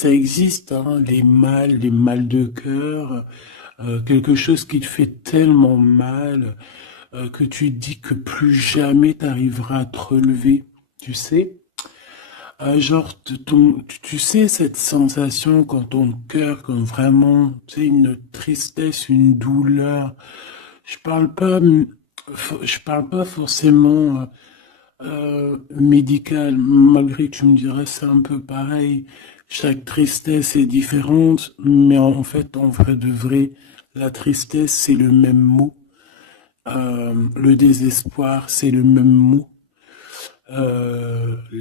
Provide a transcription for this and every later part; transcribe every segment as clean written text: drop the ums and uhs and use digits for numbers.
Ça existe, hein, les mal de cœur, quelque chose qui te fait tellement mal que tu te dis que plus jamais t'arriveras à te relever, tu sais? Genre, tu sais cette sensation quand ton cœur, quand vraiment, tu sais, une tristesse, une douleur. Je parle pas, je parle pas forcément médical, malgré que tu me dirais c'est un peu pareil. Chaque tristesse est différente, mais en fait, en vrai de vrai, la tristesse, c'est le même mot. Le désespoir, c'est le même mot. La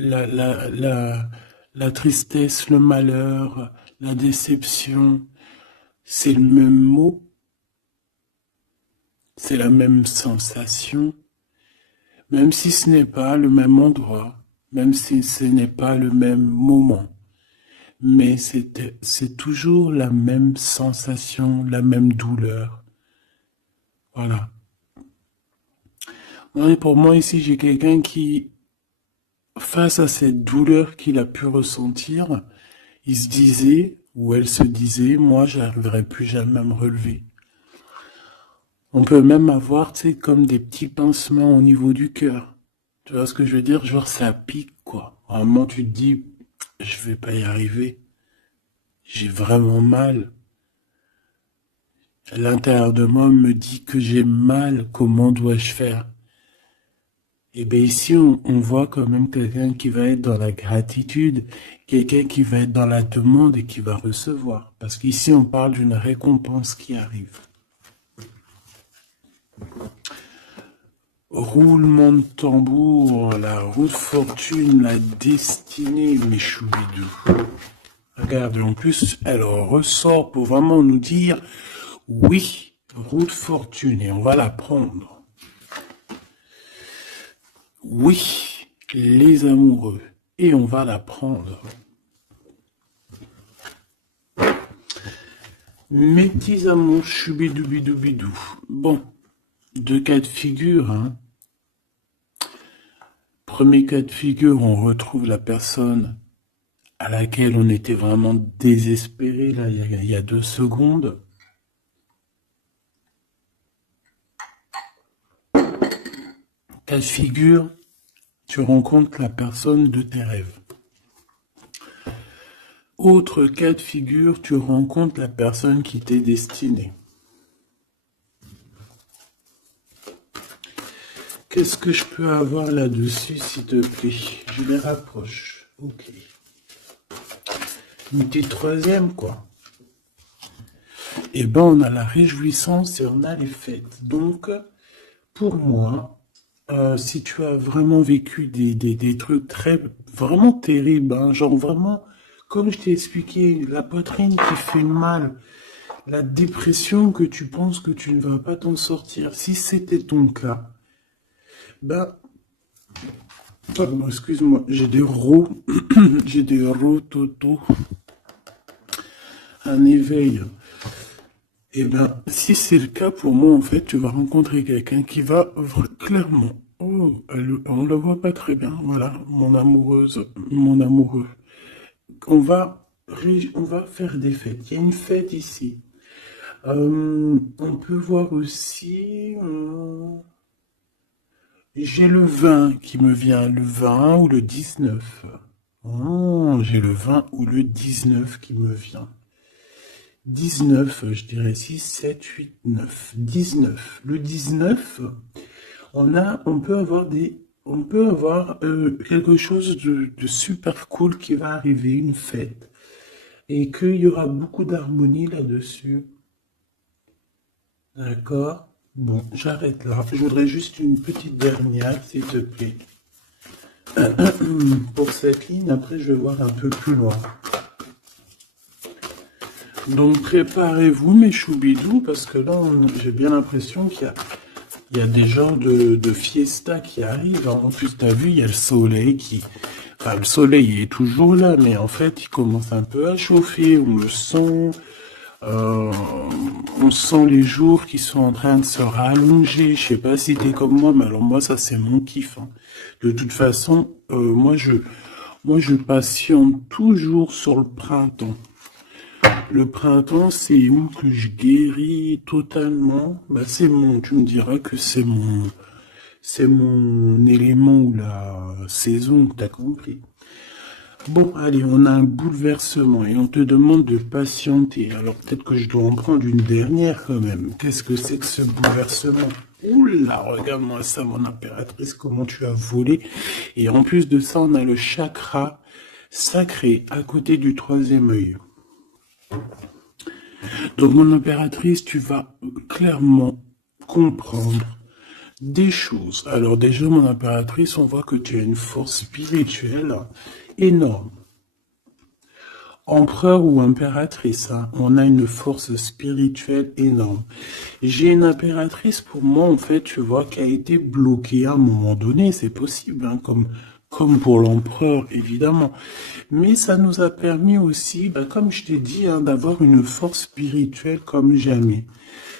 tristesse, le malheur, la déception, c'est le même mot, c'est la même sensation, même si ce n'est pas le même endroit, même si ce n'est pas le même moment. Mais c'est toujours la même sensation, la même douleur. Voilà. Ouais, pour moi, ici, j'ai quelqu'un qui, face à cette douleur qu'il a pu ressentir, il se disait, ou elle se disait, moi, j'arriverai plus jamais à me relever. On peut même avoir, tu sais, comme des petits pincements au niveau du cœur. Tu vois ce que je veux dire? Genre, ça pique, quoi. À un moment, tu te dis, je vais pas y arriver. J'ai vraiment mal. L'intérieur de moi me dit que j'ai mal. Comment dois-je faire? Et bien ici, on voit quand même quelqu'un qui va être dans la gratitude, quelqu'un qui va être dans la demande et qui va recevoir. Parce qu'ici, on parle d'une récompense qui arrive. Roulement de tambour, la roue de fortune, la destinée, mes choubidous. Regarde, en plus, elle ressort pour vraiment nous dire, oui, roue de fortune, et on va la prendre. Oui, les amoureux, et on va la prendre. Mes petits amours, choubidoubidou. Bon, deux cas de figure, hein. Premier cas de figure, on retrouve la personne à laquelle on était vraiment désespéré, là, il y a 2 secondes. Cas de figure, tu rencontres la personne de tes rêves. Autre cas de figure, tu rencontres la personne qui t'est destinée. Qu'est-ce que je peux avoir là-dessus, s'il te plaît? Je les rapproche. Ok. Une petite troisième, quoi. Eh ben, on a la réjouissance et on a les fêtes. Donc, pour moi, si tu as vraiment vécu des trucs vraiment terribles, hein, genre vraiment, comme je t'ai expliqué, la poitrine qui fait mal, la dépression que tu penses que tu ne vas pas t'en sortir, si c'était ton cas, ben, pardon, excuse-moi, j'ai des j'ai des rototos, un éveil. Eh bien, si c'est le cas pour moi, en fait, tu vas rencontrer quelqu'un qui va clairement. Oh, on la voit pas très bien. Voilà, mon amoureuse, mon amoureux. On va faire des fêtes. Il y a une fête ici. On peut voir aussi. J'ai le 20 qui me vient, le 20 ou le 19. Oh, j'ai le 20 ou le 19 qui me vient. 19, je dirais 6, 7, 8, 9. 19. Le 19, on peut avoir quelque chose de super cool qui va arriver, une fête. Et qu'il y aura beaucoup d'harmonie là-dessus. D'accord? Bon, j'arrête là. Je voudrais juste une petite dernière, s'il te plaît. Pour cette ligne, après je vais voir un peu plus loin. Donc préparez-vous mes choubidous, parce que là j'ai bien l'impression il y a des genres de fiesta qui arrivent. En plus, t'as vu, il y a le soleil qui... Enfin, le soleil est toujours là, mais en fait, il commence un peu à chauffer, on le sent. On sent les jours qui sont en train de se rallonger. Je sais pas si t'es comme moi, mais alors moi, ça c'est mon kiff, hein. De toute façon, Moi, je patiente toujours sur le printemps. Le printemps, c'est où que je guéris totalement. Bah, tu me diras que c'est mon élément ou la saison, t'as compris. Bon, allez, on a un bouleversement et on te demande de patienter. Alors peut-être que je dois en prendre une dernière quand même. Qu'est-ce que c'est que ce bouleversement? Oula, regarde-moi ça, mon impératrice, comment tu as volé. Et en plus de ça, on a le chakra sacré à côté du troisième œil. Donc, mon impératrice, tu vas clairement comprendre des choses. Alors déjà, mon impératrice, on voit que tu as une force spirituelle énorme. Empereur ou impératrice, hein, on a une force spirituelle énorme. J'ai une impératrice, pour moi, en fait, tu vois, qui a été bloquée à un moment donné, c'est possible, hein, comme pour l'empereur, évidemment. Mais ça nous a permis aussi, bah, comme je t'ai dit, hein, d'avoir une force spirituelle comme jamais.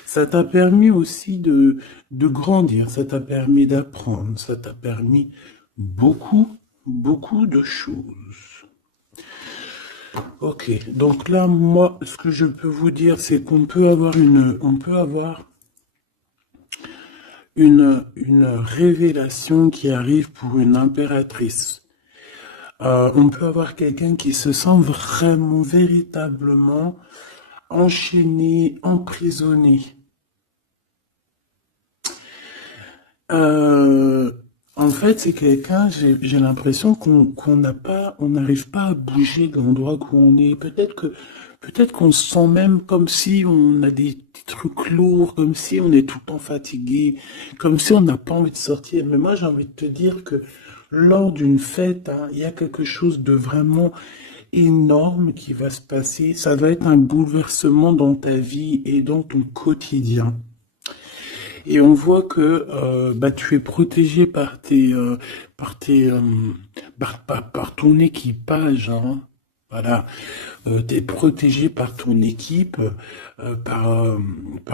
Ça t'a permis aussi de grandir, ça t'a permis d'apprendre, ça t'a permis beaucoup, beaucoup de choses. Ok, donc là, moi, ce que je peux vous dire, c'est qu'on peut avoir une révélation qui arrive pour une impératrice. On peut avoir quelqu'un qui se sent vraiment, véritablement enchaîné, emprisonné. En fait, c'est quelqu'un, j'ai l'impression qu'on n'arrive pas à bouger de l'endroit où on est. Peut-être qu'on se sent même comme si on a des petits trucs lourds, comme si on est tout le temps fatigué, comme si on n'a pas envie de sortir. Mais moi, j'ai envie de te dire que lors d'une fête, hein, il y a quelque chose de vraiment énorme qui va se passer. Ça va être un bouleversement dans ta vie et dans ton quotidien. Et on voit que bah, tu es protégé par ton équipage, hein. Voilà, tu es protégé par ton équipe, par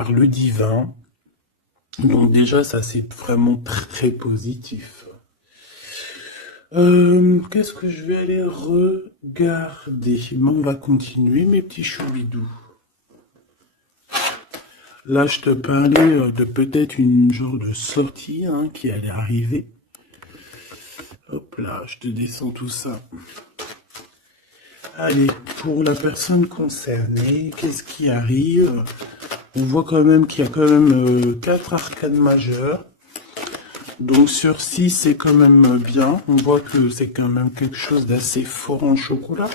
le divin. Donc déjà, ça c'est vraiment très positif. Qu'est-ce que je vais aller regarder? Bon, on va continuer, mes petits choubidous. Là, je te parlais de peut-être une genre de sortie hein, qui allait arriver. Hop là, je te descends tout ça. Allez, pour la personne concernée, qu'est-ce qui arrive? On voit quand même qu'il y a quand même 4 arcanes majeures. Donc sur 6, c'est quand même bien. On voit que c'est quand même quelque chose d'assez fort en chocolat.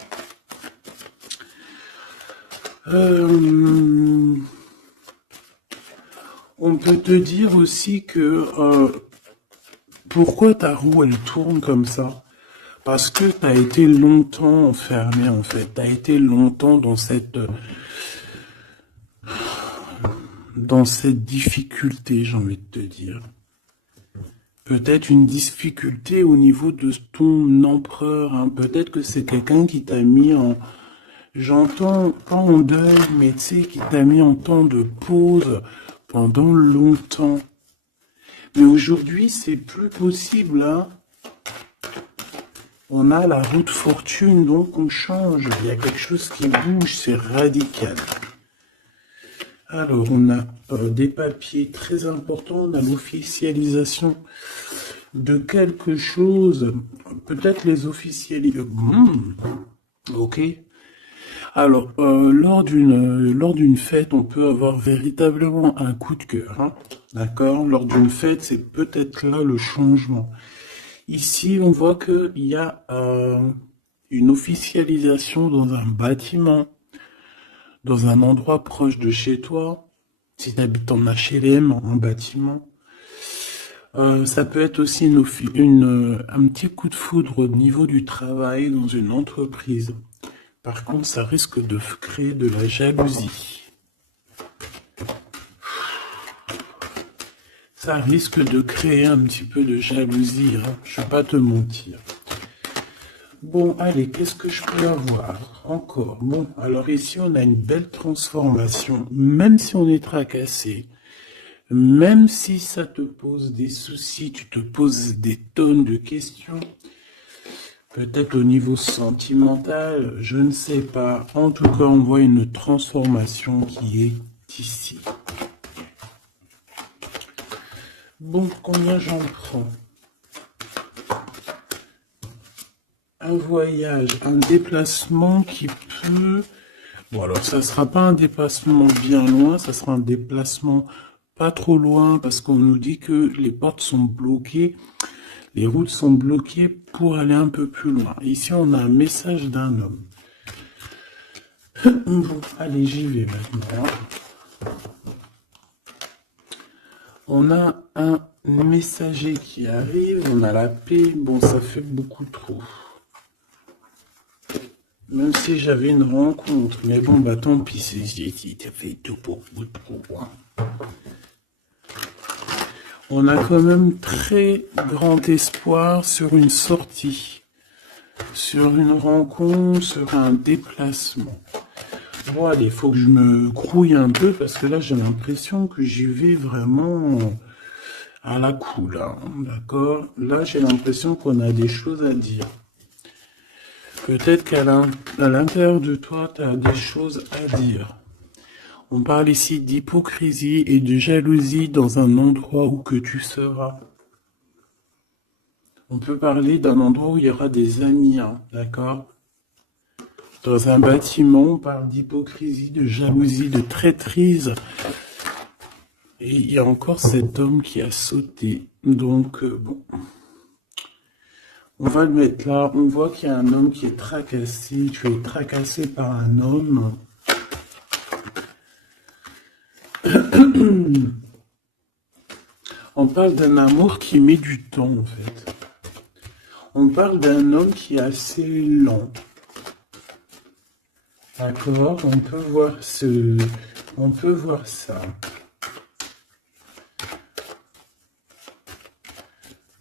On peut te dire aussi que pourquoi ta roue elle tourne comme ça? Parce que tu as été longtemps enfermé en fait. Tu as été longtemps dans cette difficulté, j'ai envie de te dire. Peut-être une difficulté au niveau de ton empereur. Hein. Peut-être que c'est quelqu'un qui t'a mis en... J'entends pas en deuil, mais tu sais, qui t'a mis en temps de pause pendant longtemps. Mais aujourd'hui, c'est plus possible. Hein. On a la route fortune, donc on change. Il y a quelque chose qui bouge, c'est radical. Alors, on a des papiers très importants. On a l'officialisation de quelque chose. Peut-être les officialiser. Ok. Alors, lors d'une fête, on peut avoir véritablement un coup de cœur. Hein, d'accord? Lors d'une fête, c'est peut-être là le changement. Ici, on voit qu'il y a une officialisation dans un bâtiment, dans un endroit proche de chez toi. Si tu habites en HLM, en bâtiment. Ça peut être aussi un petit coup de foudre au niveau du travail dans une entreprise. Par contre, ça risque de créer de la jalousie. Ça risque de créer un petit peu de jalousie, hein. Je ne vais pas te mentir. Bon, allez, qu'est-ce que je peux avoir encore? Bon, alors ici, on a une belle transformation. Même si on est tracassé, même si ça te pose des soucis, tu te poses des tonnes de questions, Peut-être au niveau sentimental, je ne sais pas. En tout cas, on voit une transformation qui est ici. Bon, combien j'en prends? Un voyage, un déplacement qui peut... Bon, alors ça sera pas un déplacement bien loin, ça sera un déplacement pas trop loin parce qu'on nous dit que les portes sont bloquées, les routes sont bloquées pour aller un peu plus loin. Ici, on a un message d'un homme. Bon, allez, j'y vais maintenant. On a un messager qui arrive, on a la paix. Bon, ça fait beaucoup trop. Même si j'avais une rencontre, mais bon, bah tant pis, ça fait tout pour vous trop. On a quand même très grand espoir sur une sortie, sur une rencontre, sur un déplacement. Bon, allez, il faut que je me grouille un peu, parce que là, j'ai l'impression que j'y vais vraiment à la cool, hein, d'accord? Là, j'ai l'impression qu'on a des choses à dire. Peut-être qu'à l'intérieur de toi, tu as des choses à dire. On parle ici d'hypocrisie et de jalousie dans un endroit où que tu seras. On peut parler d'un endroit où il y aura des amis, hein, d'accord? Dans un bâtiment, on parle d'hypocrisie, de jalousie, de traîtrise. Et il y a encore cet homme qui a sauté. Donc, bon... On va le mettre là. On voit qu'il y a un homme qui est tracassé. Tu es tracassé par un homme. On parle d'un amour qui met du temps, en fait. On parle d'un homme qui est assez lent. D'accord? On peut voir ça.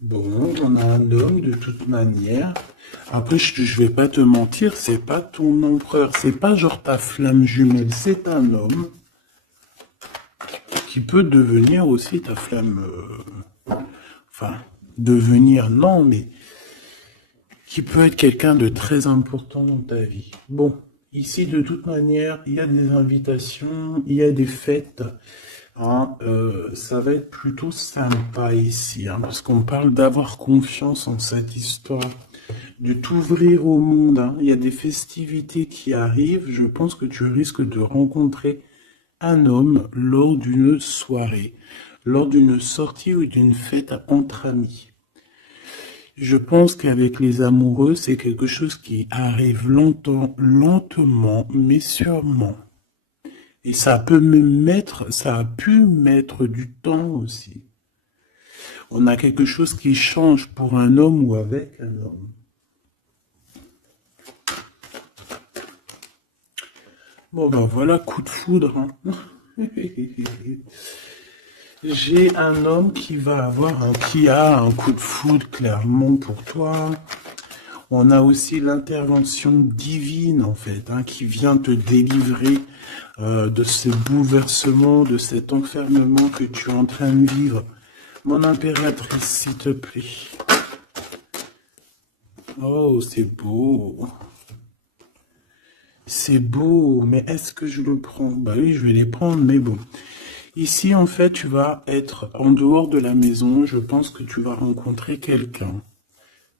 Bon, on a un homme de toute manière. Après, je vais pas te mentir, c'est pas ton empereur, c'est pas genre ta flamme jumelle, c'est un homme qui peut devenir aussi ta flamme... enfin, devenir, non, mais qui peut être quelqu'un de très important dans ta vie. Bon, ici, de toute manière, il y a des invitations, il y a des fêtes. Hein, ça va être plutôt sympa ici, hein, parce qu'on parle d'avoir confiance en cette histoire, de t'ouvrir au monde. Hein. Il y a des festivités qui arrivent. Je pense que tu risques de rencontrer un homme lors d'une soirée, lors d'une sortie ou d'une fête entre amis. Je pense qu'avec les amoureux, c'est quelque chose qui arrive lentement, mais sûrement. Et ça a pu mettre du temps aussi. On a quelque chose qui change pour un homme ou avec un homme. Bon ben voilà, coup de foudre. Hein. J'ai un homme qui a un coup de foudre clairement pour toi. On a aussi l'intervention divine, en fait, hein, qui vient te délivrer de ce bouleversement, de cet enfermement que tu es en train de vivre. Mon impératrice, s'il te plaît. Oh, c'est beau. C'est beau, mais est-ce que je le prends? Bah oui, je vais les prendre, mais bon. Ici, en fait, tu vas être en dehors de la maison. Je pense que tu vas rencontrer quelqu'un.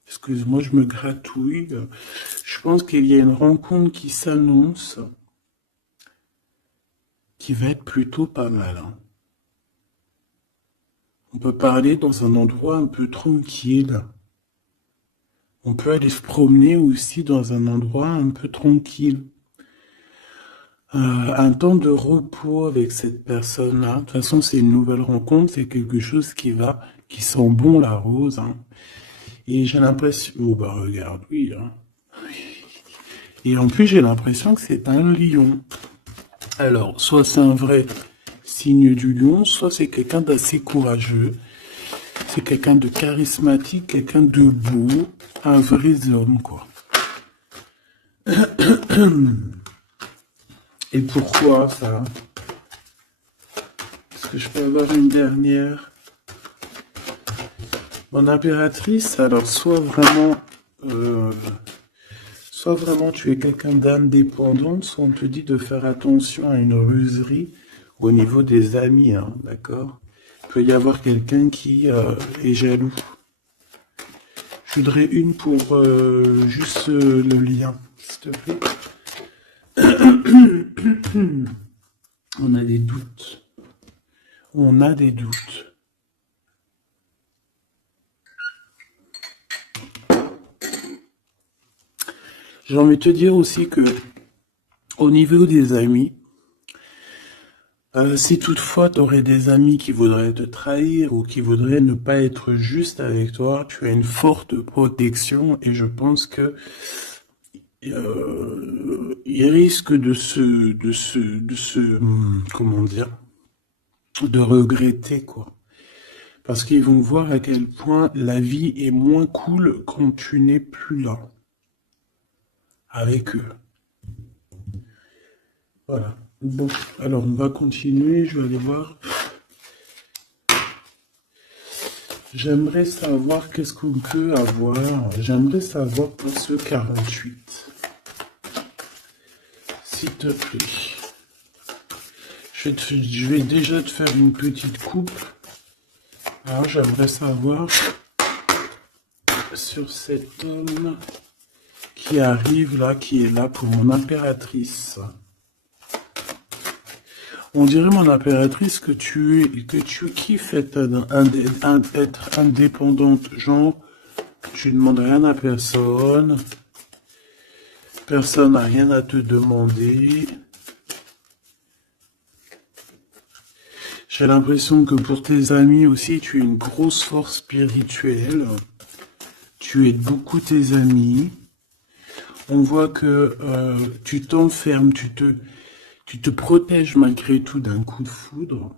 Excuse-moi, je me gratouille. Je pense qu'il y a une rencontre qui s'annonce, qui va être plutôt pas mal. Hein. On peut parler dans un endroit un peu tranquille. On peut aller se promener aussi dans un endroit un peu tranquille. Un temps de repos avec cette personne-là. De toute façon, c'est une nouvelle rencontre, c'est quelque chose qui sent bon la rose. Hein. Et j'ai l'impression... Oh bah regarde, oui. Hein. Et en plus, j'ai l'impression que c'est un lion. Alors, soit c'est un vrai signe du lion, soit c'est quelqu'un d'assez courageux. C'est quelqu'un de charismatique, quelqu'un de beau, un vrai homme, quoi. Et pourquoi ça? Est-ce que je peux avoir une dernière? Mon impératrice, alors soit vraiment soit vraiment tu es quelqu'un d'indépendant, soit on te dit de faire attention à une ruserie au niveau des amis, hein, d'accord? Il peut y avoir quelqu'un qui est jaloux. Je voudrais une pour juste le lien, s'il te plaît. On a des doutes. On a des doutes. J'ai envie de te dire aussi que au niveau des amis, si toutefois tu aurais des amis qui voudraient te trahir ou qui voudraient ne pas être juste avec toi, tu as une forte protection et je pense que ils risquent comment dire, de regretter quoi. Parce qu'ils vont voir à quel point la vie est moins cool quand tu n'es plus là avec eux. Voilà. Bon, alors on va continuer, je vais aller voir. J'aimerais savoir qu'est-ce qu'on peut avoir. J'aimerais savoir pour ce 48. S'il te plaît. Je vais déjà te faire une petite coupe. Alors j'aimerais savoir sur cet homme qui arrive là, qui est là pour mon impératrice. On dirait, mon impératrice, que tu kiffes être indépendante. Genre, tu ne demandes rien à personne. Personne n'a rien à te demander. J'ai l'impression que pour tes amis aussi, tu es une grosse force spirituelle. Tu aides beaucoup tes amis. On voit que tu t'enfermes, tu te protèges malgré tout d'un coup de foudre.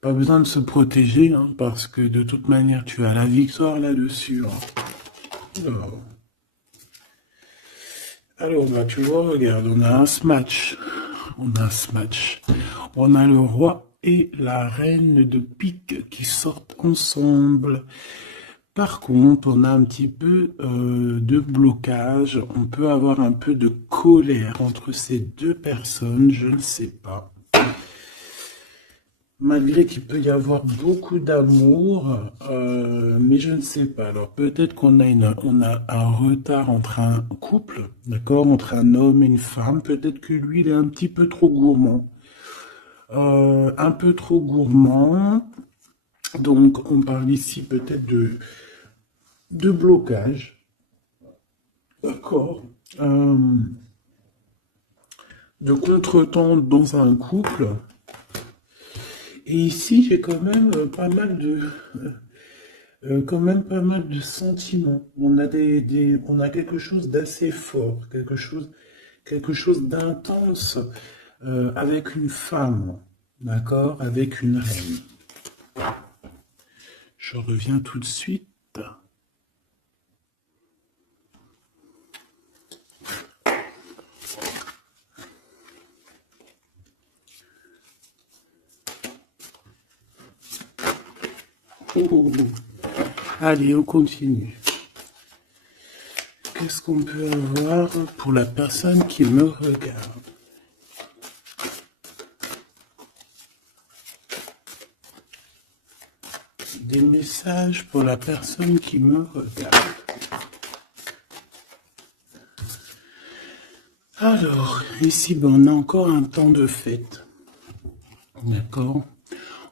Pas besoin de se protéger, hein, parce que de toute manière, tu as la victoire là-dessus. Hein. Alors, bah, tu vois, regarde, on a un smash. On a un smash. On a le roi et la reine de pique qui sortent ensemble. Par contre, on a un petit peu de blocage. On peut avoir un peu de colère entre ces deux personnes, je ne sais pas. Malgré qu'il peut y avoir beaucoup d'amour, mais je ne sais pas. Alors peut-être qu'on a un retard entre un couple, d'accord, entre un homme et une femme. Peut-être que lui, il est un petit peu trop gourmand. Un peu trop gourmand. Donc on parle ici peut-être de blocage. D'accord. De contretemps dans un couple. Et ici, j'ai quand même pas mal de sentiments. On a on a quelque chose d'assez fort, quelque chose d'intense avec une femme, d'accord, avec une reine. Je reviens tout de suite. Oh. Allez, on continue. Qu'est-ce qu'on peut avoir pour la personne qui me regarde? Des messages pour la personne qui me regarde. Alors, ici, ben, on a encore un temps de fête. D'accord?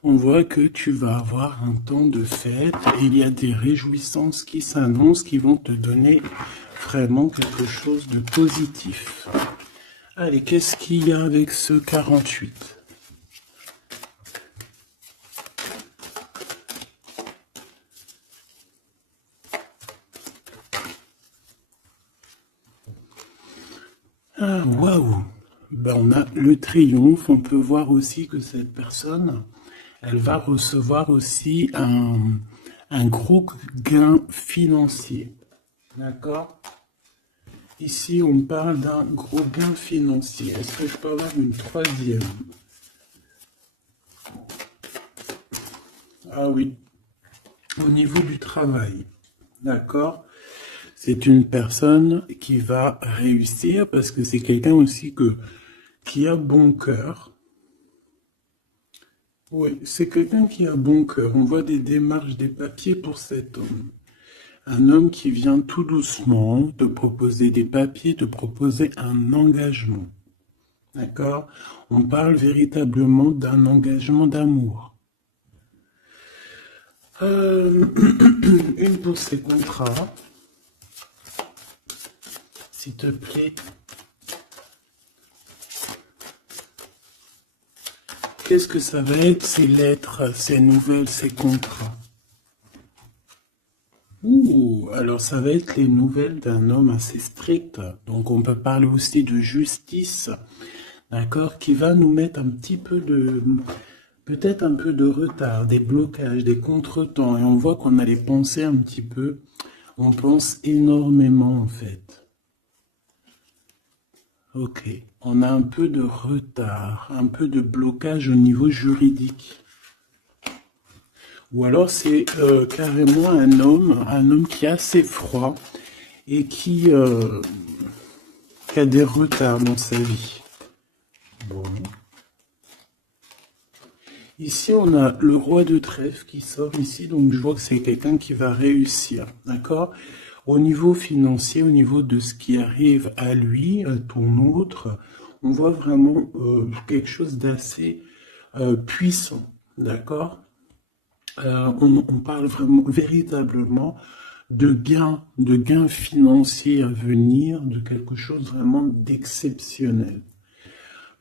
On voit que tu vas avoir un temps de fête et il y a des réjouissances qui s'annoncent, qui vont te donner vraiment quelque chose de positif. Allez, qu'est-ce qu'il y a avec ce 48? Ah, waouh! Ben, on a le triomphe. On peut voir aussi que cette personne, elle va recevoir aussi un gros gain financier. D'accord? Ici, on parle d'un gros gain financier. Est-ce que je peux avoir une troisième? Ah oui. Au niveau du travail. D'accord? C'est une personne qui va réussir parce que c'est quelqu'un aussi qui a bon cœur. Oui, c'est quelqu'un qui a bon cœur. On voit des démarches, des papiers pour cet homme. Un homme qui vient tout doucement te proposer des papiers, te proposer un engagement. D'accord? On parle véritablement d'un engagement d'amour. Une pour ces contrats, s'il te plaît. Qu'est-ce que ça va être, ces lettres, ces nouvelles, ces contrats? Ouh, alors ça va être les nouvelles d'un homme assez strict. Donc on peut parler aussi de justice, d'accord, qui va nous mettre un petit peu de, peut-être un peu de retard, des blocages, des contretemps. Et on voit qu'on a les pensées un petit peu. On pense énormément en fait. Ok, on a un peu de retard, un peu de blocage au niveau juridique. Ou alors c'est carrément un homme qui est assez froid et qui a des retards dans sa vie. Bon. Ici, on a le roi de trèfle qui sort ici, donc je vois que c'est quelqu'un qui va réussir, d'accord? Au niveau financier, au niveau de ce qui arrive à lui, à ton autre, on voit vraiment quelque chose d'assez puissant, d'accord? On parle vraiment, véritablement de gains financiers à venir, de quelque chose vraiment d'exceptionnel.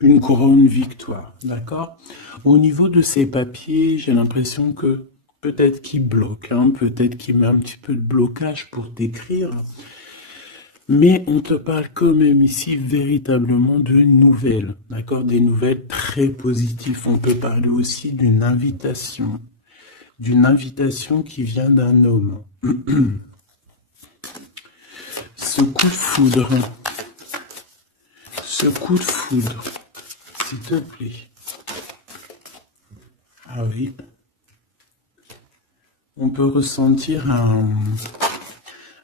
Une grande victoire, d'accord? Au niveau de ces papiers, j'ai l'impression que peut-être qu'il bloque, hein, peut-être qu'il met un petit peu de blocage pour t'écrire, mais on te parle quand même ici véritablement de nouvelles, d'accord? Des nouvelles très positives. On peut parler aussi d'une invitation qui vient d'un homme. Ce coup de foudre, s'il te plaît. Ah oui. On peut ressentir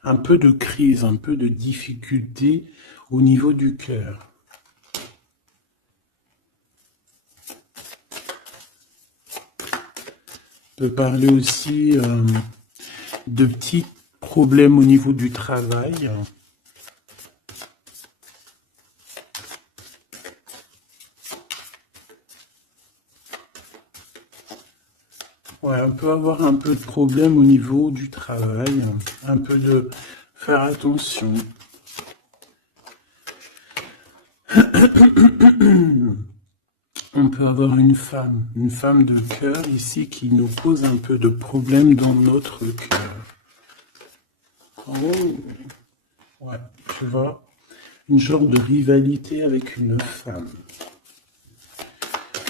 un peu de crise, un peu de difficulté au niveau du cœur. On peut parler aussi de petits problèmes au niveau du travail. Ouais, on peut avoir un peu de problème au niveau du travail, un peu de faire attention. On peut avoir une femme de cœur ici qui nous pose un peu de problème dans notre cœur. Oh, ouais, tu vois, une genre de rivalité avec une femme.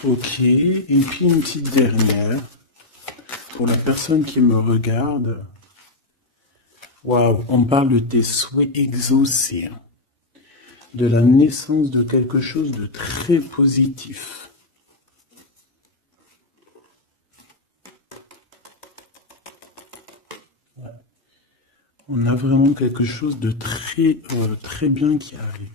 Ok, et puis une petite dernière. Pour la personne qui me regarde, waouh, on parle de tes souhaits exaucés, de la naissance de quelque chose de très positif. Ouais. On a vraiment quelque chose de très, très bien qui arrive.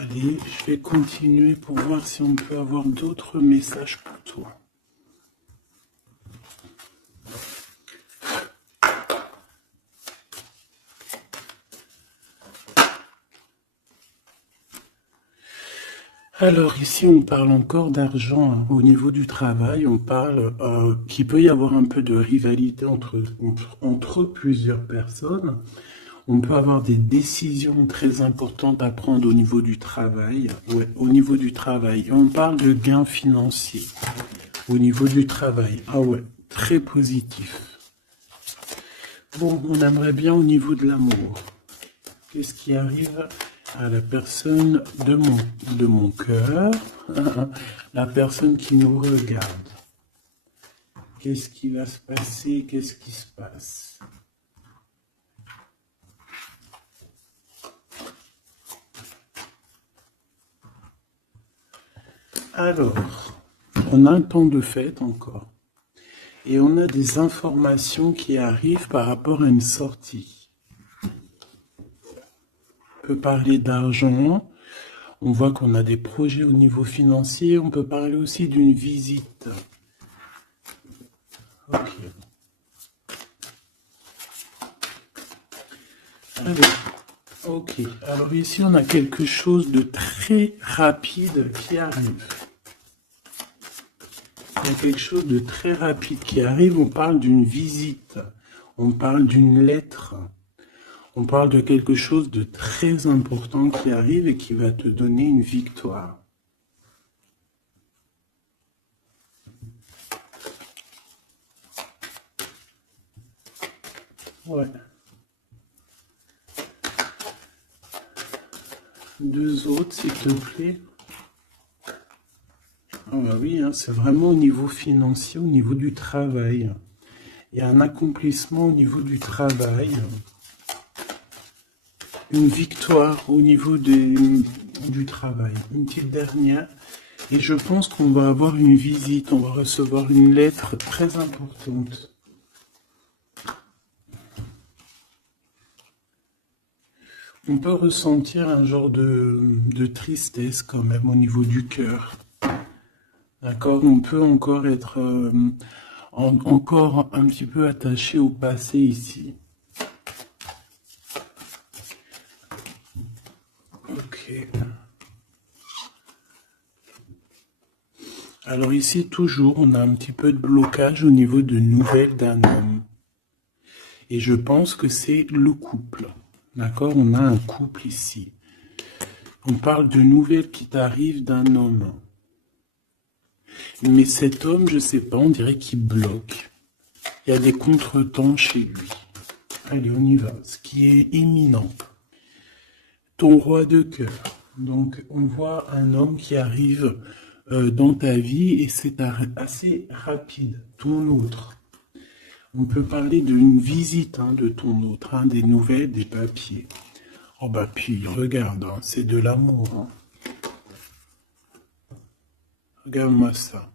Allez, je vais continuer pour voir si on peut avoir d'autres messages pour toi. Alors ici, on parle encore d'argent, hein. Au niveau du travail, on parle qu'il peut y avoir un peu de rivalité entre plusieurs personnes. On peut avoir des décisions très importantes à prendre au niveau du travail. Ouais, au niveau du travail. Et on parle de gains financiers au niveau du travail. Ah ouais, très positif. Bon, on aimerait bien au niveau de l'amour. Qu'est-ce qui arrive à la personne de mon cœur, la personne qui nous regarde? Qu'est-ce qui va se passer? Qu'est-ce qui se passe? Alors, on a un temps de fête encore. Et on a des informations qui arrivent par rapport à une sortie. On peut parler d'argent. On voit qu'on a des projets au niveau financier. On peut parler aussi d'une visite. Ok. Allez. Ok. Alors ici, on a quelque chose de très rapide qui arrive. Il y a quelque chose de très rapide qui arrive. On parle d'une visite. On parle d'une lettre. On parle de quelque chose de très important qui arrive et qui va te donner une victoire. Ouais. Deux autres, s'il te plaît. Ah bah oui, hein, c'est vraiment au niveau financier, au niveau du travail. Il y a un accomplissement au niveau du travail. Une victoire au niveau du travail. Une petite dernière. Et je pense qu'on va avoir une visite, on va recevoir une lettre très importante. On peut ressentir un genre de tristesse quand même au niveau du cœur. D'accord? On peut encore être encore un petit peu attaché au passé ici. Ok. Alors ici, toujours, on a un petit peu de blocage au niveau de nouvelles d'un homme. Et je pense que c'est le couple. D'accord? On a un couple ici. On parle de nouvelles qui t'arrivent d'un homme. Mais cet homme, je sais pas, on dirait qu'il bloque. Il y a des contretemps chez lui. Allez, on y va. Ce qui est imminent. Ton roi de cœur. Donc, on voit un homme qui arrive dans ta vie et c'est assez rapide. Ton autre. On peut parler d'une visite de ton autre, des nouvelles, des papiers. Oh bah puis, regarde, c'est de l'amour. Regarde-moi ça.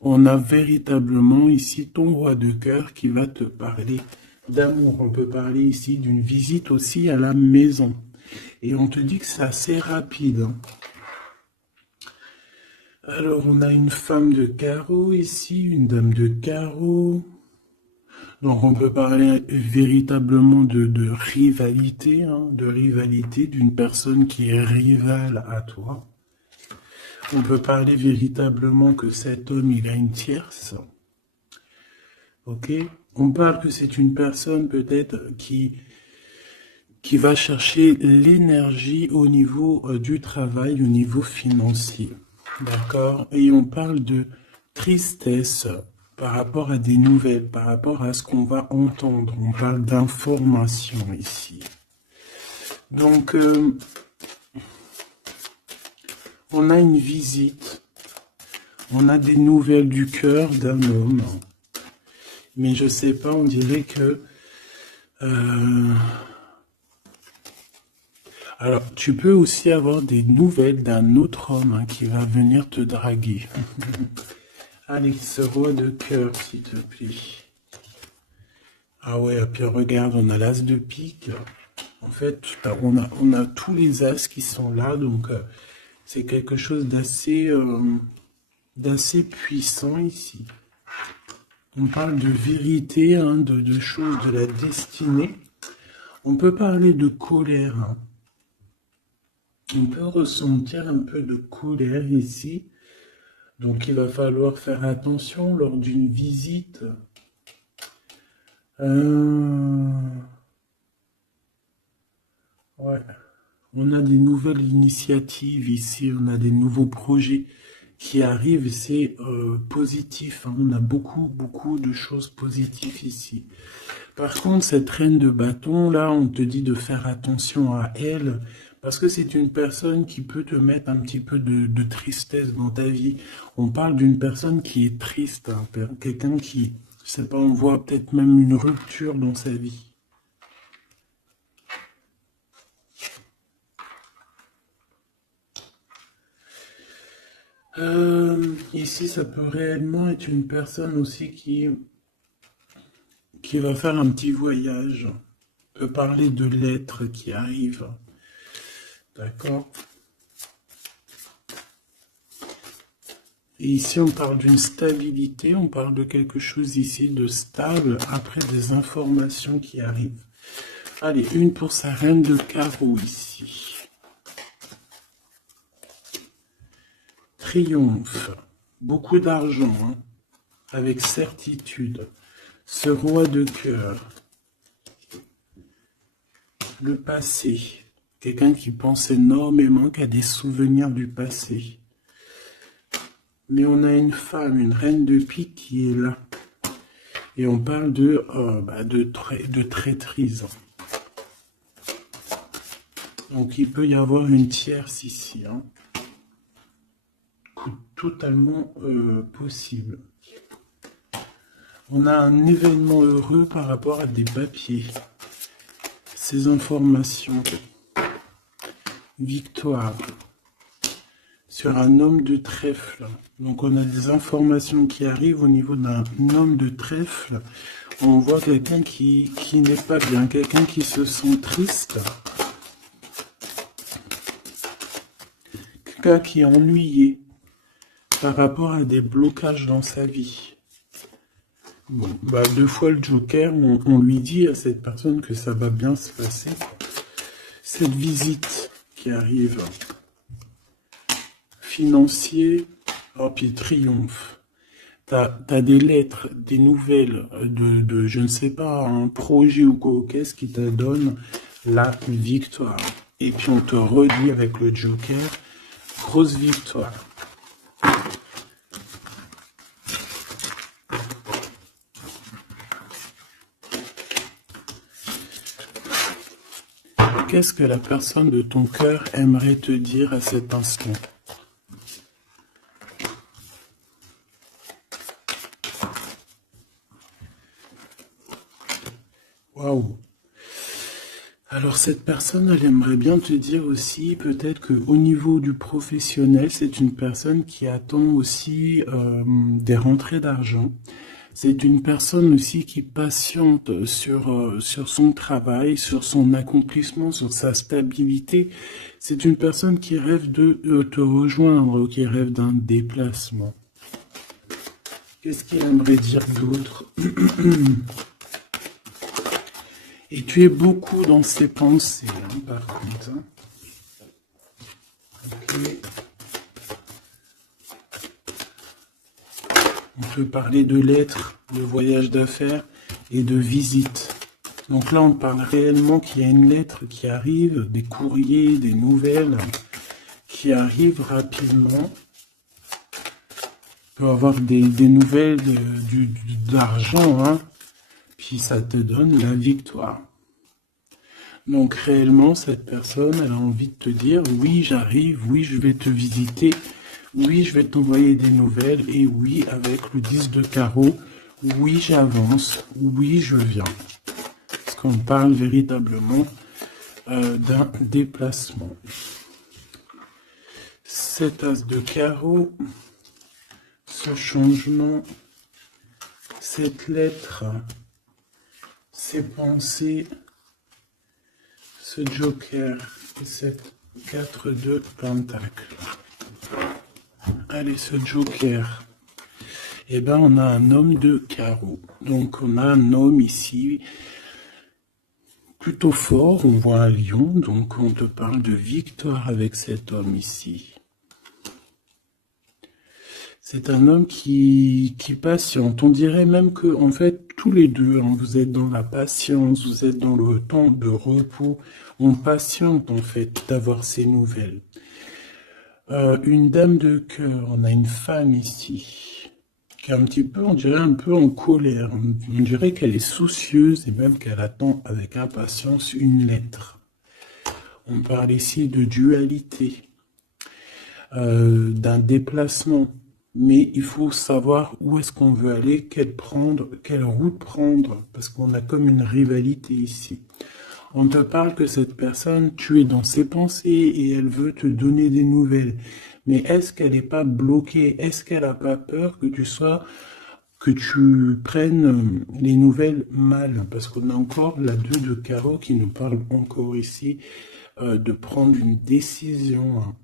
On a véritablement ici ton roi de cœur qui va te parler d'amour. On peut parler ici d'une visite aussi à la maison. Et on te dit que c'est assez rapide. Alors, on a une femme de carreau ici, une dame de carreau. Donc, on peut parler véritablement de rivalité, d'une personne qui est rivale à toi. On peut parler véritablement que cet homme, il a une tierce. Ok? On parle que c'est une personne peut-être qui va chercher l'énergie au niveau du travail, au niveau financier. D'accord? Et on parle de tristesse par rapport à des nouvelles, par rapport à ce qu'on va entendre. On parle d'information ici. Donc, on a une visite. On a des nouvelles du cœur d'un homme. Mais je sais pas, on dirait que... Alors, tu peux aussi avoir des nouvelles d'un autre homme qui va venir te draguer. Allez, ce roi de cœur, s'il te plaît. Ah ouais, puis regarde, on a l'as de pique. En fait, on a tous les as qui sont là, donc c'est quelque chose d'assez puissant ici. On parle de vérité, de choses de la destinée. On peut parler de colère. On peut ressentir un peu de colère ici. Donc il va falloir faire attention lors d'une visite. Ouais. On a des nouvelles initiatives ici, on a des nouveaux projets qui arrivent et c'est positif. On a beaucoup de choses positives ici. Par contre, cette reine de bâton, là, on te dit de faire attention à elle, parce que c'est une personne qui peut te mettre un petit peu de tristesse dans ta vie. On parle d'une personne qui est triste, quelqu'un qui, je sais pas, on voit peut-être même une rupture dans sa vie. Ici, ça peut réellement être une personne aussi qui va faire un petit voyage. On peut parler de lettres qui arrivent. D'accord? Et ici, on parle d'une stabilité, on parle de quelque chose ici de stable après des informations qui arrivent. Allez, une pour sa reine de carreau ici. Triomphe, beaucoup d'argent, hein, avec certitude. Ce roi de cœur, le passé, quelqu'un qui pense énormément, qui a des souvenirs du passé. Mais on a une femme, une reine de pique qui est là. Et on parle de traîtrise. Donc il peut y avoir une tierce ici, hein. Totalement possible. On a un événement heureux par rapport à des papiers. Ces informations. Victoire. Sur un homme de trèfle. Donc on a des informations qui arrivent au niveau d'un homme de trèfle. On voit quelqu'un qui n'est pas bien, quelqu'un qui se sent triste. Quelqu'un qui est ennuyé par rapport à des blocages dans sa vie. Bon, deux fois le Joker, on lui dit à cette personne que ça va bien se passer. Cette visite qui arrive, financier, oh, puis triomphe. T'as des lettres, des nouvelles de je ne sais pas, un projet ou quoi, qu'est-ce qui te donne la victoire. Et puis on te redit avec le Joker, grosse victoire. Qu'est-ce que la personne de ton cœur aimerait te dire à cet instant? Waouh! Alors cette personne, elle aimerait bien te dire aussi, peut-être qu'au niveau du professionnel, c'est une personne qui attend aussi des rentrées d'argent. C'est une personne aussi qui patiente sur son travail, sur son accomplissement, sur sa stabilité. C'est une personne qui rêve de te rejoindre, qui rêve d'un déplacement. Qu'est-ce qu'il aimerait dire d'autre? Et tu es beaucoup dans ses pensées, hein, par contre. Hein. Okay. On peut parler de lettres, de voyage d'affaires et de visites. Donc là, on parle réellement qu'il y a une lettre qui arrive, des courriers, des nouvelles qui arrivent rapidement. Tu peux avoir des nouvelles d'argent, hein, puis ça te donne la victoire. Donc réellement, cette personne, elle a envie de te dire, oui, j'arrive, oui, je vais te visiter, oui, je vais t'envoyer des nouvelles, et oui, avec le 10 de carreau, oui, j'avance, oui, je viens. Parce qu'on parle véritablement d'un déplacement. Cet as de carreau, ce changement, cette lettre, ces pensées, ce joker et cette 4 de pentacle. Allez, ce joker. Eh ben, on a un homme de carreau. Donc, on a un homme ici plutôt fort. On voit un lion. Donc, on te parle de victoire avec cet homme ici. C'est un homme qui patiente. On dirait même que, en fait, tous les deux, hein, vous êtes dans la patience, vous êtes dans le temps de repos. On patiente, en fait, d'avoir ces nouvelles. Une dame de cœur, on a une femme ici, qui est un petit peu, on dirait un peu en colère. On dirait qu'elle est soucieuse et même qu'elle attend avec impatience une lettre. On parle ici de dualité, d'un déplacement. Mais il faut savoir où est-ce qu'on veut aller, quelle route prendre, parce qu'on a comme une rivalité ici. On te parle que cette personne, tu es dans ses pensées et elle veut te donner des nouvelles. Mais est-ce qu'elle n'est pas bloquée? Est-ce qu'elle n'a pas peur que tu prennes les nouvelles mal? Parce qu'on a encore la 2 de carreau qui nous parle encore ici de prendre une décision.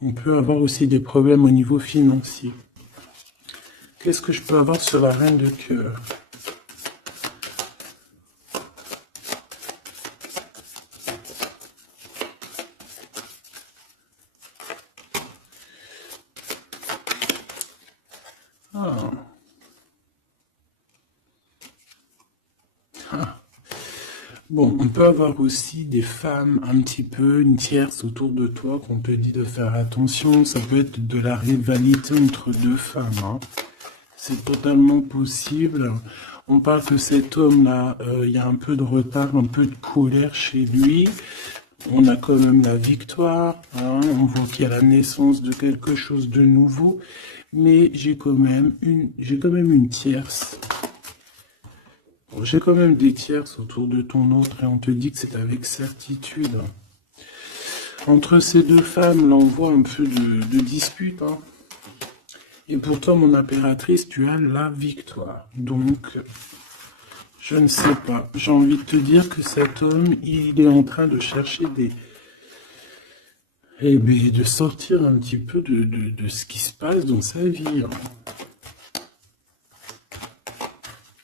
On peut avoir aussi des problèmes au niveau financier. Qu'est-ce que je peux avoir sur la reine de cœur? Ah. Ah. Bon, on peut avoir aussi des femmes un petit peu, une tierce autour de toi qu'on te dit de faire attention. Ça peut être de la rivalité entre deux femmes, hein. C'est totalement possible. On parle que cet homme-là, il y a un peu de retard, un peu de colère chez lui. On a quand même la victoire, hein. On voit qu'il y a la naissance de quelque chose de nouveau. Mais j'ai quand même une tierce. Bon, j'ai quand même des tierces autour de ton autre et on te dit que c'est avec certitude. Entre ces deux femmes, là, on voit un peu de dispute, hein. Et pour toi, mon impératrice, tu as la victoire. Donc, je ne sais pas. J'ai envie de te dire que cet homme, il est en train de chercher de sortir un petit peu de ce qui se passe dans sa vie, hein.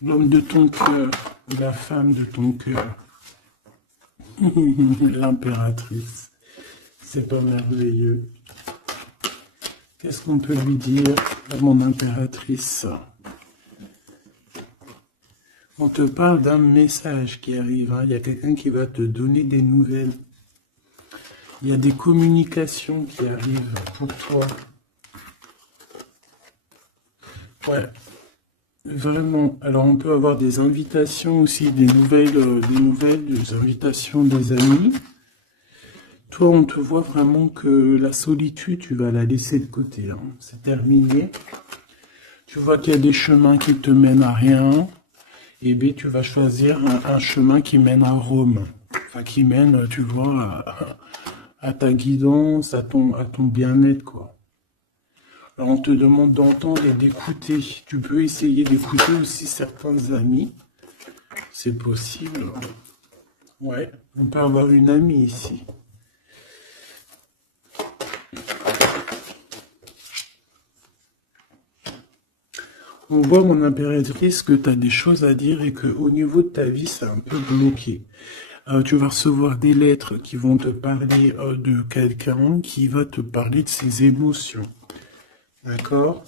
L'homme de ton cœur, la femme de ton cœur, l'impératrice. C'est pas merveilleux. Qu'est-ce qu'on peut lui dire à mon impératrice? On te parle d'un message qui arrive, hein. Il y a quelqu'un qui va te donner des nouvelles. Il y a des communications qui arrivent pour toi. Ouais, vraiment. Alors on peut avoir des invitations aussi, des nouvelles, des invitations des amis. Toi, on te voit vraiment que la solitude, tu vas la laisser de côté, hein. C'est terminé. Tu vois qu'il y a des chemins qui te mènent à rien. Et bien, tu vas choisir un chemin qui mène à Rome. Enfin, qui mène, tu vois, à ta guidance, à ton bien-être, quoi. Alors, on te demande d'entendre et d'écouter. Tu peux essayer d'écouter aussi certains amis. C'est possible. Ouais, on peut avoir une amie ici. On voit, mon impératrice, que tu as des choses à dire et qu'au niveau de ta vie, c'est un peu bloqué. Tu vas recevoir des lettres qui vont te parler de quelqu'un qui va te parler de ses émotions. D'accord?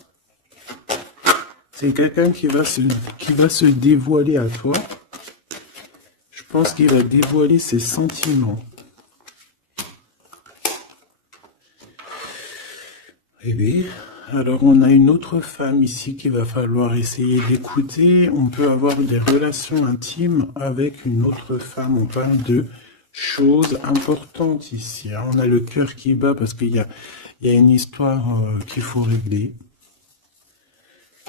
C'est quelqu'un qui va se dévoiler à toi. Je pense qu'il va dévoiler ses sentiments. Eh bien, alors on a une autre femme ici qu'il va falloir essayer d'écouter. On peut avoir des relations intimes avec une autre femme. On parle de choses importantes ici, hein. On a le cœur qui bat parce qu'il y a une histoire qu'il faut régler.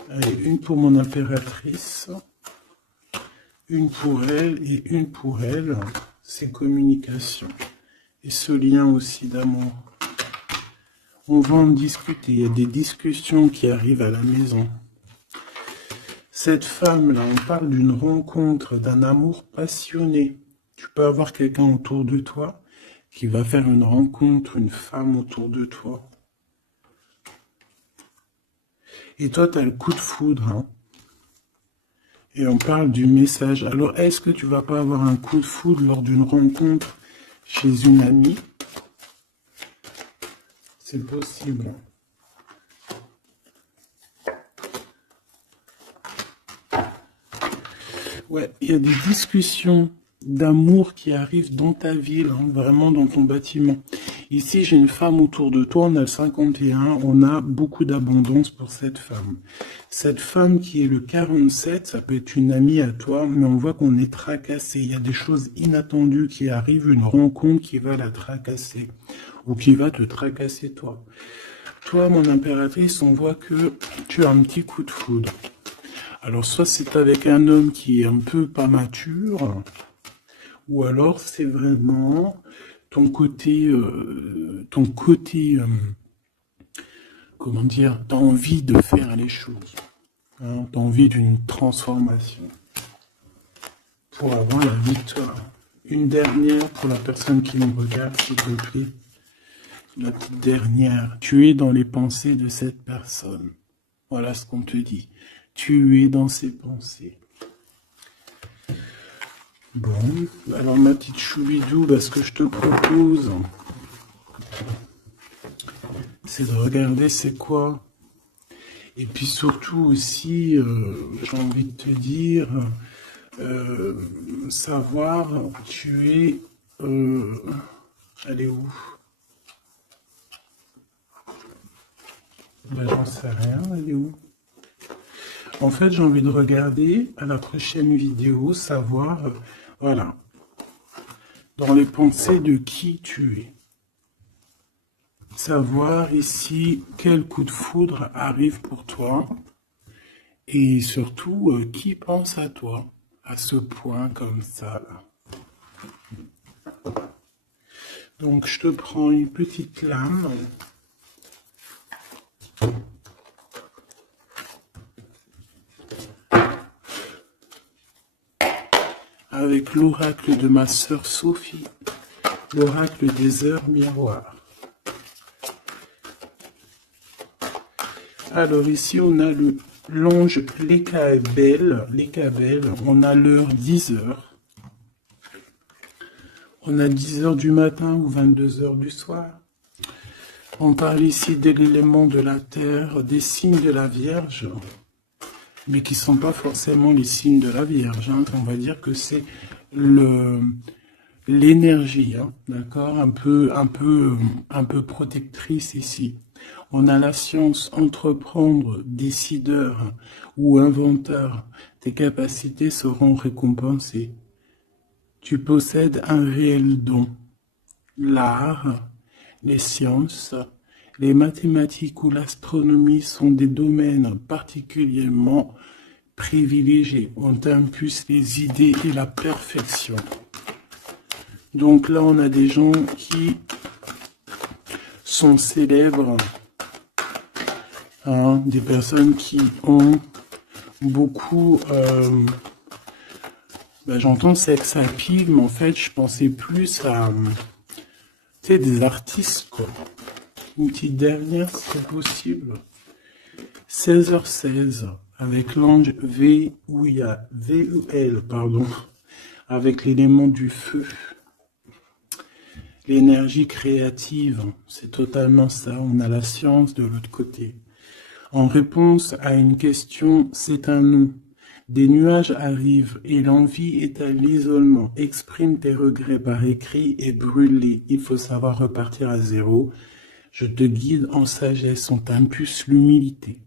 Allez, une pour mon impératrice, une pour elle et une pour elle. C'est communication. Et ce lien aussi d'amour. On va en discuter, il y a des discussions qui arrivent à la maison. Cette femme-là, on parle d'une rencontre, d'un amour passionné. Tu peux avoir quelqu'un autour de toi qui va faire une rencontre, une femme autour de toi. Et toi, tu as le coup de foudre, hein. Et on parle du message. Alors, est-ce que tu vas pas avoir un coup de foudre lors d'une rencontre chez une amie? C'est possible. Ouais, il y a des discussions d'amour qui arrivent dans ta ville, hein, vraiment dans ton bâtiment. Ici, j'ai une femme autour de toi, on a le 51, on a beaucoup d'abondance pour cette femme. Cette femme qui est le 47, ça peut être une amie à toi, mais on voit qu'on est tracassé. Il y a des choses inattendues qui arrivent, une rencontre qui va la tracasser, ou qui va te tracasser toi. toi, mon impératrice, on voit que tu as un petit coup de foudre. Alors, soit c'est avec un homme qui est un peu pas mature, ou alors c'est vraiment ton côté, comment dire, t'as envie de faire les choses. Hein, t'as envie d'une transformation pour avoir la victoire. Une dernière pour la personne qui me regarde, s'il te plaît. La petite dernière. Tu es dans les pensées de cette personne. Voilà ce qu'on te dit. Tu es dans ses pensées. Bon, alors ma petite choubidou, ce que je te propose, c'est de regarder c'est quoi. Et puis surtout aussi, j'ai envie de te dire, savoir, tu es... elle est où? J'en sais rien, elle est où? En fait, j'ai envie de regarder à la prochaine vidéo, savoir, voilà, dans les pensées de qui tu es. Savoir ici quel coup de foudre arrive pour toi et surtout qui pense à toi à ce point comme ça là. Donc je te prends une petite lame. Avec l'oracle de ma sœur Sophie, l'oracle des heures miroirs. Alors ici on a l'ange Lekabel, on a l'heure 10h. On a 10h du matin ou 22h du soir. On parle ici de l'élément de la terre, des signes de la Vierge, mais qui ne sont pas forcément les signes de la Vierge. Hein. On va dire que c'est l'énergie, hein, d'accord, un peu protectrice ici. On a la science, entreprendre, décideur ou inventeur. Tes capacités seront récompensées. Tu possèdes un réel don. L'art, les sciences, les mathématiques ou l'astronomie sont des domaines particulièrement privilégiés. On t'impulse les idées et la perfection. Donc là, on a des gens qui sont célèbres, hein, des personnes qui ont beaucoup... j'entends sex appeal, mais en fait, je pensais plus à... tu sais, des artistes, quoi. Une petite dernière, si c'est possible. 16h16, avec l'ange VUL, pardon, avec l'élément du feu. L'énergie créative, c'est totalement ça. On a la science de l'autre côté. En réponse à une question, c'est un non. Des nuages arrivent et l'envie est à l'isolement. Exprime tes regrets par écrit et brûle-les. Il faut savoir repartir à zéro. Je te guide en sagesse, on t'impulse l'humilité.